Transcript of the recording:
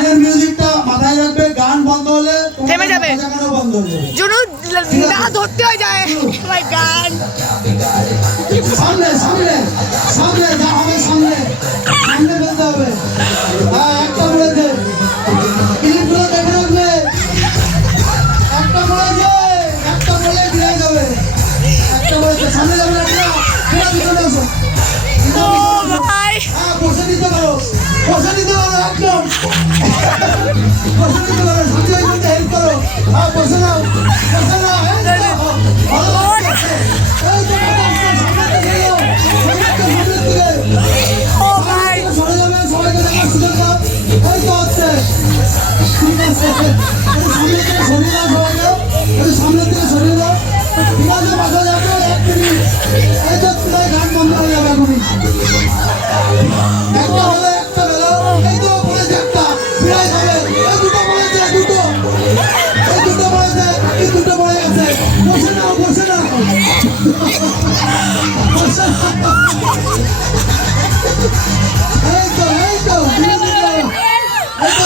গানের মিউজিকটা মাথায় রাখবে, গান বন্ধ হলে থেমে যাবে, বন্ধ হয়ে যাবে। জুনু না ধরতে হয়ে যায় মাই গান। সামনে সামনে সামনে যা হবে, সামনে সামনে বলতে হবে। হ্যাঁ, একটা বলেছে, ক্লিপগুলো দেখে রাখবে। একটা বলেছে, একটা বলে দিয়ে যাবে। একটা বলেছে, সামনে যাবে না, পিছনে আসো। ও ভাই হ্যাঁ, বসে দিতে পারো, বসে দিতে পারো, একদম বসে দিতে পারো। সামনে করতে হেল্প করো। হ্যাঁ, বসে নাও, বসে নাও। এই তো, ভালো লাগছে। এই তো, সামনে থেকে এলো, সামনে থেকে। ও ভাই সরে যাবে, সবাইকে দেখার সুযোগ দাও। এই তো হচ্ছে, ঠিক আছে। সামনে থেকে সরিয়ে দাও সবাইকে, সামনে থেকে সরিয়ে দাও। ঠিক আছে, বাসা যাবে 1 মিনিট। এই তো তোমার গান বন্ধ হয়ে যাবে এখনই। একটা হলো, একটা বেলো। এই তো বলেছে একটা, বিড়াই যাবে। এই দুটো বলেছে, দুটো। এই দুটো বলেছে, এই দুটো বলে গেছে। বসে নাও, বসে নাও।